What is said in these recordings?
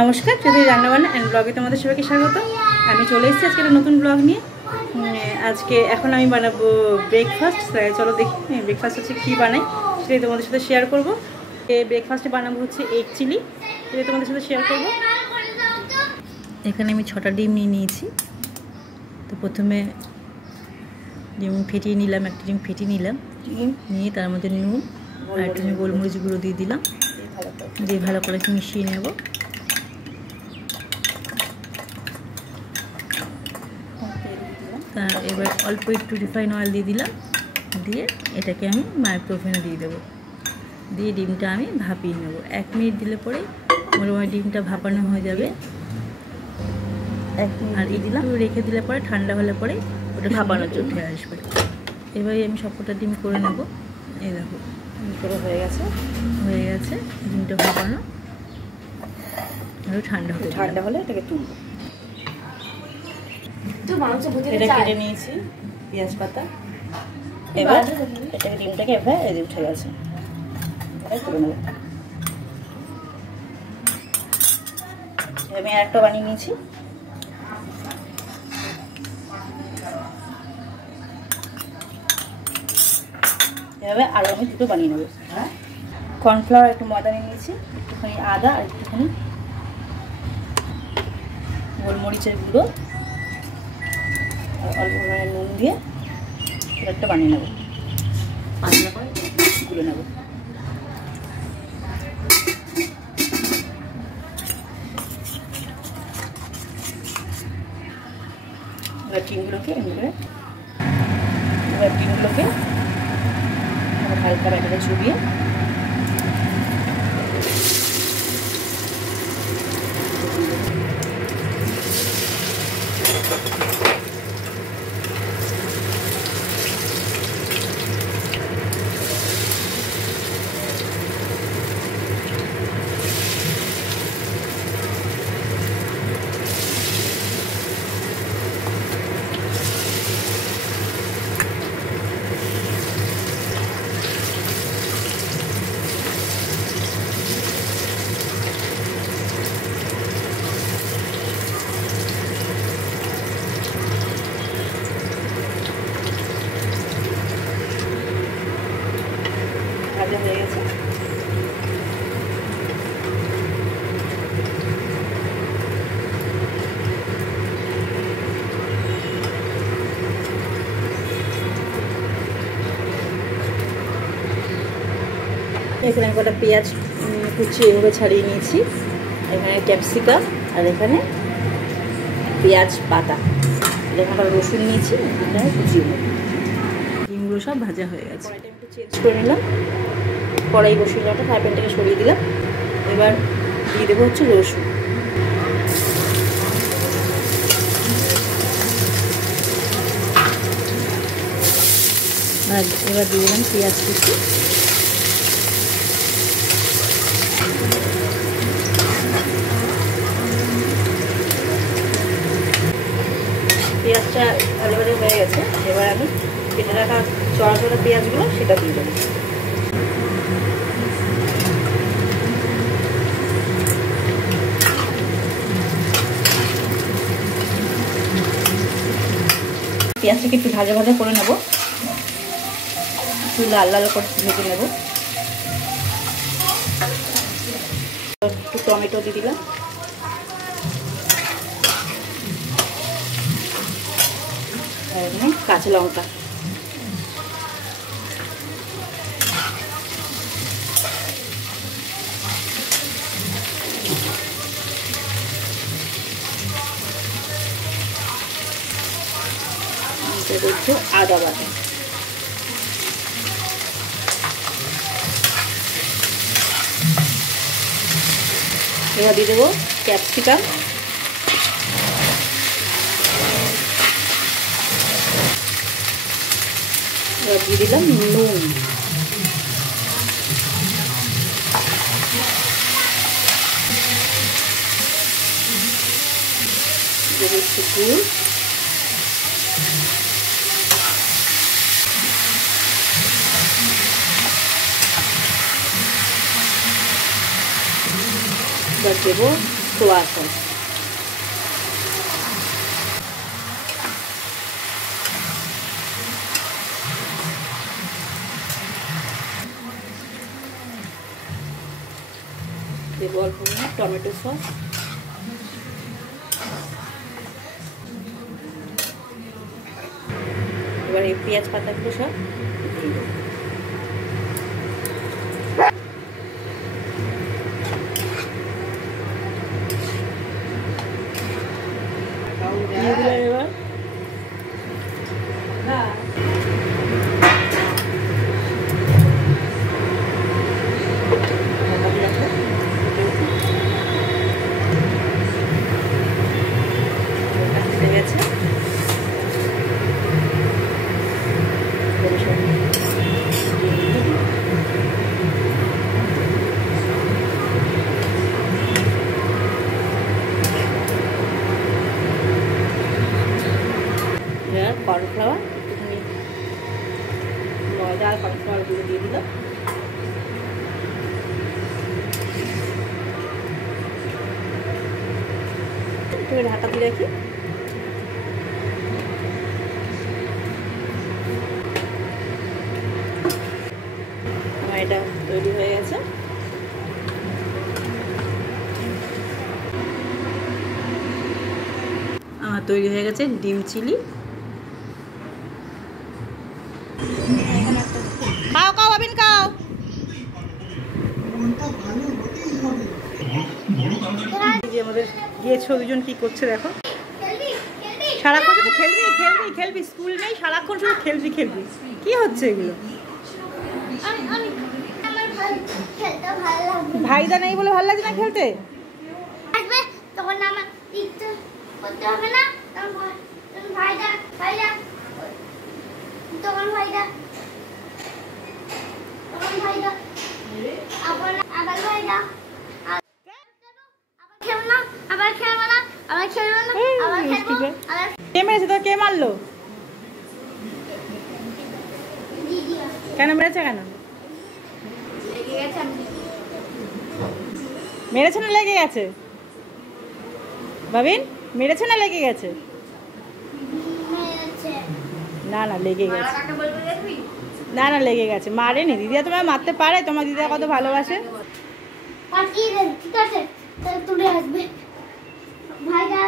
নমস্কার, যদি রান্নাবান্না অ্যান্ড ব্লগে তোমাদের সবাইকে স্বাগত। আমি চলে এসেছি আজকে একটা নতুন ব্লগ নিয়ে। আজকে এখন আমি বানাবো ব্রেকফাস্ট। চলো দেখি ব্রেকফাস্ট হচ্ছে কী বানাই, সেটাই তোমাদের সাথে শেয়ার করবো। ব্রেকফাস্টে বানাবো হচ্ছে এগ চিলি, সেটাই তোমাদের সাথে শেয়ার করবো। এখানে আমি 6টা ডিম নিয়ে নিয়েছি। তো প্রথমে ডিম ফেটিয়ে নিলাম, একটা ডিম ফেটিয়ে নিলাম, নিয়ে তার মধ্যে নুন আর একটু গোলমরিচ গুঁড়ো দিয়ে দিলাম, দিয়ে ভালো করে মিশিয়ে নেব। এবার অল্প একটু রিফাইন অয়েল দিয়ে দিলাম, দিয়ে এটাকে আমি মাইক্রোওভেনে দিয়ে দেবো। দিয়ে ডিমটা আমি ভাপিয়ে নেব। 1 মিনিট দিলে পরে মোটামুটি ডিমটা ভাপানো হয়ে যাবে। আর এই দিলাম, রেখে দিলে পরে ঠান্ডা হলে পরে ওটা ভাপানোর জন্য উঠে আসবে। এবারে আমি সবকটা ডিম করে নেব। এই দেখো করে হয়ে গেছে ডিমটা ভাপানো। আরও ঠান্ডা হলে এটাকে তুলব। এটা কেটে নিয়েছি পেঁয়াজ পাতা। এবার এটাকে ডিমটাকে এভাবে উঠে গেছে, এটা তুলে নেব। আমি আরেকটা বানিয়ে নিয়েছি। এভাবে আরও আমি দুটো বানিয়ে নেব। কর্নফ্লাওয়ার একটু ময়দা নিয়ে নিয়েছি, একটুখানি আদা আর একটুখানি গোলমরিচের গুঁড়ো আর অল্প পরিমাণে নুন দিয়ে একটা বানিয়ে নেব। পাতলা করে গুলে নেব। এবার ডিমগুলোকে হালকা ব্যাটারে চুবিয়ে ভাজা হয়ে গেছে। এখানে আমি কটা পেঁয়াজ কুচি এভাবে ছাড়িয়ে নিয়েছি। এখানে ক্যাপসিকাম আর এখানে পেঁয়াজ পাতা, এখানে রসুন নিয়েছি, এখানে কুচিয়ে নেব। ডিমগুলো সব ভাজা হয়ে গেছে। কড়াইটা একটু চেঞ্জ করে নিলাম, কড়াই বসিয়ে দেওয়াটা ফ্রাই প্যানটাকে সরিয়ে দিলাম। এবার দিয়ে দেবো হচ্ছে রসুন। আর এবার দিয়ে দিলাম পেঁয়াজ কুচি। পেঁয়াজটা ভালো হয়ে গেছে। এবার আমি কেটে রাখা চড়া পেঁয়াজগুলো সেটা দিয়ে দেবো। পেঁয়াজটাকে একটু ভাজা করে নেব, একটু লাল করে ভেজে নেব। একটু টমেটো দিয়ে দিলাম, আর এখানে কাঁচা লঙ্কা। একটু আদা বাটা। এবার দিয়ে দেবো ক্যাপসিকাম, এবার দিয়ে দিলাম নুন, দেবো একটু গুড়, এবার দেবো সোয়া সস। দেবো অল্প টমেটো সস, এবার এই পেঁয়াজ পাতাগুলো সব দিয়ে দেবো। এবার কর্নফ্লাওয়ার, একটুখানি ময়দা আর কর্নফ্লাওয়ার গুলো দিয়ে দিল। একটু ঢাকা দিয়ে রাখি। আমার এটা তৈরি হয়ে গেছে। আমার তৈরি হয়ে গেছে ডিম চিলি। খাও খাও আবিন খাও। যে আমাদের গিয়েছো দুজন কি করছে দেখো, সারাক্ষণ শুধু খেলবি খেলবি খেলবি, স্কুল নেই সারাক্ষণ শুধু খেলবি খেলবি, কি হচ্ছে এগুলো? ভাইদা নেই বলে ভালো লাগছে না খেলতে? তখন আমার ইচ্ছা করতে হবে না, ভাইদা ভাইদা তখন ভাইদা তখন ভাইদা আবার আবার ভাইদা আবার খেলবো না আবার খেলবো না আবার খেলবো না আবার খেলবো। কে মেরেছে তো? কে মারলো? কেন মেরেছে? কেন মেরেছে? না লেগে গেছে? বাবিন মেরেছে না লেগে গেছে? না না লেগে গেছে, না না লেগে গেছে, মারেনি। দিদিয়া তোমায় মারতে পারে? তোমার দিদিয়া কত ভালোবাসে। ঠিক আছে তুলে আসবে ভাইটা,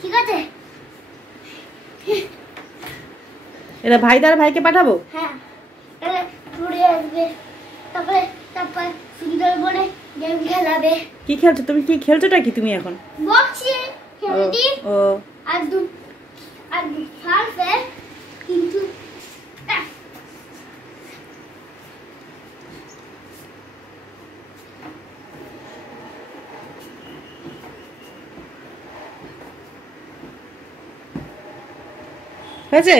ঠিক আছে এটা ভাইদার ভাইকে পাঠাবো। হ্যাঁ তুলে আসবে, তারপরে তারপর সুন্দর করে গেম খেলাবে। কি খেলছো তুমি? কি খেলছোটা কি তুমি এখন? বক্সি খেলছি। ও আর দু ফালফে কিন্তু হয়েছে।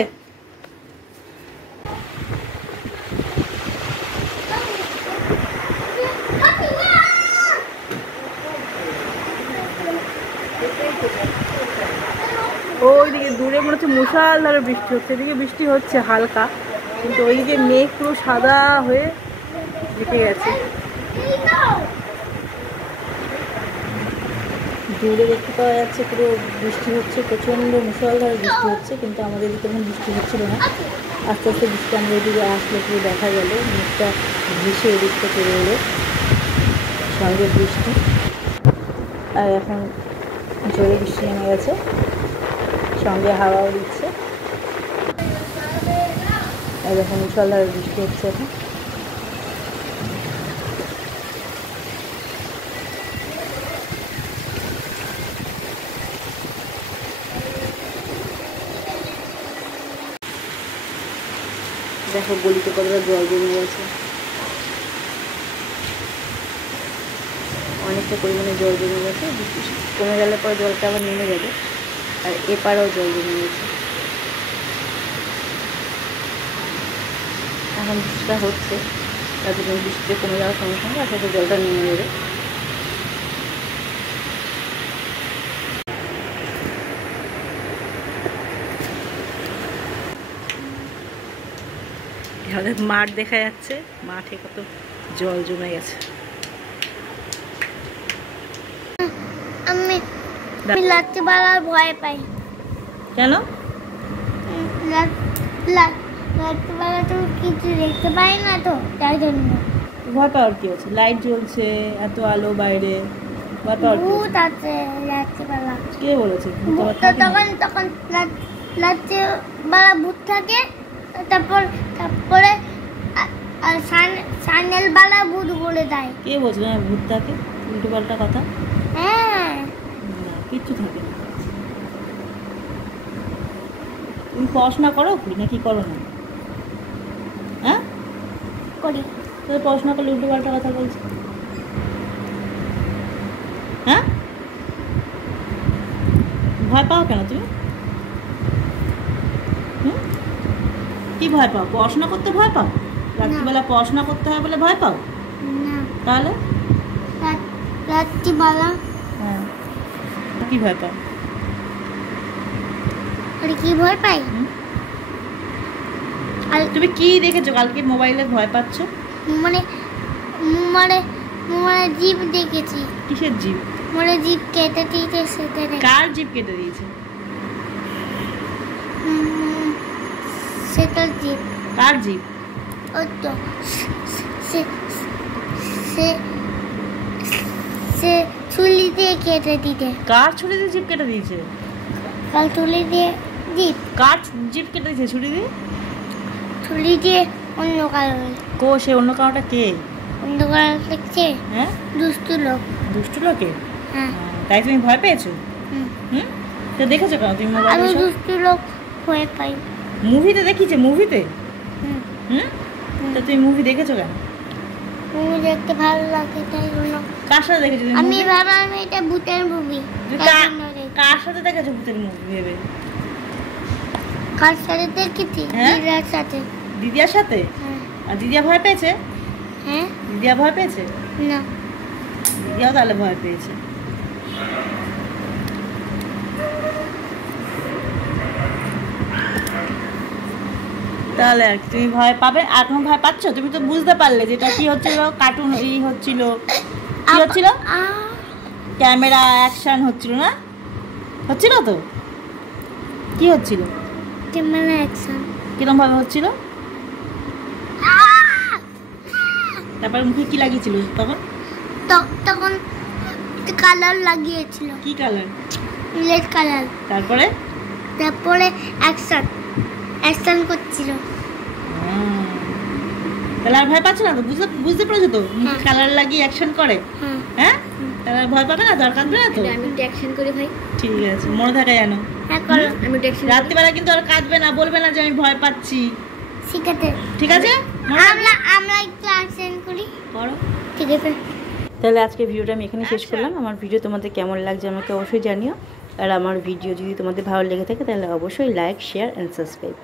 ওইদিকে দূরে মনে হচ্ছে মুষলধারে বৃষ্টি হচ্ছে, এদিকে বৃষ্টি হচ্ছে হালকা, কিন্তু ওইদিকে মেঘ পুরো সাদা হয়ে ঢেকে গেছে। দূরে দেখতে পাওয়া যাচ্ছে পুরো বৃষ্টি হচ্ছে, প্রচণ্ড মুষলধারে বৃষ্টি হচ্ছে, কিন্তু আমাদের এদিকে তখন বৃষ্টি হচ্ছিল না। আস্তে আস্তে বৃষ্টি আমাদের এদিকে আসলে পুরো দেখা গেল, মুখটা ভেসে এদিকটা চলে এলো সঙ্গে বৃষ্টি। আর এখন জোরে বৃষ্টি নেমে গেছে, সঙ্গে হাওয়াও দিচ্ছে। এরকম মুষলধারে বৃষ্টি হচ্ছে এখন। দেখো গলিতে কতটা জল জমে গেছে, অনেকটা পরিমাণে জল জমে গেছে। বৃষ্টি কমে গেলে পরে জলটা আবার নেমে যাবে। আর এপারেও জল জমে গেছে। এখন বৃষ্টিটা হচ্ছে, তার জন্য বৃষ্টিতে কমে যাওয়ার সঙ্গে সঙ্গে আস্তে আস্তে জলটা নেমে যাবে। আমাদের মাঠ দেখা যাচ্ছে, মাঠে কত জল জমে গেছে। আমি রাত্রিবেলা ভয় পাই। কেন? রাত্রিবেলা তো কিছু দেখতে পাই না, তো তাই জন্য। ভয় পাওয়ার কি আছে? লাইট জ্বলছে, এত আলো বাইরে, ভয় পাওয়ার কি ভূত আছে? আছে রাত্রিবেলা। কে বলেছে ভূত আবার তো থাকে না? তখন রাত্রিবেলা ভূত থাকে, তারপরে সাইনেল বেলা ভূত বলে দেয়। কে বলছে না ভূত থাকে? উল্টো পাল্টা কথা। হ্যাঁ, না, কিচ্ছু থাকে না। তুমি পড়াশোনা করো কি নাকি করো না? হ্যাঁ, করি। তুমি পড়াশোনা করলে উল্টো পাল্টা কথা বলছো? হ্যাঁ, ভয় পাও কেন তুমি? কি ভয় পাও? পড়াশোনা করতে ভয় পাও? রাত্রিবেলা পড়াশোনা করতে হয় বলে ভয় পাও? না, তাহলে রাত্রিবেলা হ্যাঁ, কি ভয় পাও? আরে কি ভয় পাই? আর তুমি কি দেখেছো কালকে মোবাইলে ভয় পাচ্ছ? মানে মানে মানে জীব দেখেছি। কিসের জীব? মানে জীব কেটে দিয়েছে, সেটা দেখে। কার জীব কেটে দিয়েছে? সেটা জীব। কার জীব? ওই তো সে সে সে ছুরি দিয়ে কেটে দিতে। কার ছুরি দিয়ে জীব কেটে দিয়েছে? কাল ছুরি দিয়ে জীব। কার জীব কেটে দিয়েছে ছুরি দিয়ে? ছুরি দিয়ে অন্য কারো। কো সে অন্য কারোটা কে? অন্য কারো দেখছে। হ্যাঁ, দুষ্টু লোক। দুষ্টু লোকে? হ্যাঁ। তাই তুমি ভয় পেয়েছো? হুম। তো দেখেছো কেন তুমি আমি মোবাইলে? দুষ্টু লোক ভয় পাই। মুভিতে দেখিছে? মুভিতে? হুম। তো তুমি মুভি দেখেছো কেন? মুভি দেখতে ভালো লাগে, তাই জন্য। কার সাথে দেখেছো তুমি আমি movie? ভাবলাম এটা ভূতের মুভি। কার সাথে দেখেছো ভূতের মুভি ভেবে? কার সাথে দেখেছি? হ্যাঁ? দিদার সাথে। দিদিয়ার সাথে? হ্যাঁ। আর দিদিয়া ভয় পেয়েছে? হ্যাঁ? দিদিয়া ভয় পেয়েছে? না। দিদিয়াও তাহলে ভয় পেয়েছে। তাহলে আর কি, তুমি ভয় পাবে? আর কোনো ভয় পাচ্ছ? তুমি তো বুঝতে পারলে যেটা কি হচ্ছিল, কার্টুন এই হচ্ছিল, কি হচ্ছিল, ক্যামেরা অ্যাকশন হচ্ছিল না? হচ্ছিল তো? কি হচ্ছিল? Camera action. কিরম ভাবে হচ্ছিল? তারপর মুখে কি লাগিয়েছিল তখন? তখন কালার লাগিয়েছিল। কি কালার? Red colour. তারপরে অ্যাকশন করছিল। তাহলে আর ভয় পাচ্ছ না তো? বুঝতে পেরেছো তো? হ্যাঁ। কালার লাগিয়ে অ্যাকশন করে। হ্যাঁ, তাহলে আর ভয় পাবে না? দরকার না তো? আমি অ্যাকশন করি ভাই। ঠিক আছে, মনে থাকে জানো। হ্যাঁ, করো। আমি অ্যাকশন। রাত্রিবেলা কিন্তু আর কাঁদবে না, বলবে না যে আমি ভয় পাচ্ছি। ঠিক আছে। ঠিক আছে, আমরা একটু অ্যাকশন করি। করো। ঠিক আছে। তাহলে আজকে ভিডিওটা আমি এখানে শেষ করলাম। আমার ভিডিও তোমাদের কেমন লাগছে আমাকে অবশ্যই জানিও। আর আমার ভিডিও যদি তোমাদের ভালো লেগে থাকে তাহলে অবশ্যই লাইক, শেয়ার অ্যান্ড সাবস্ক্রাইব।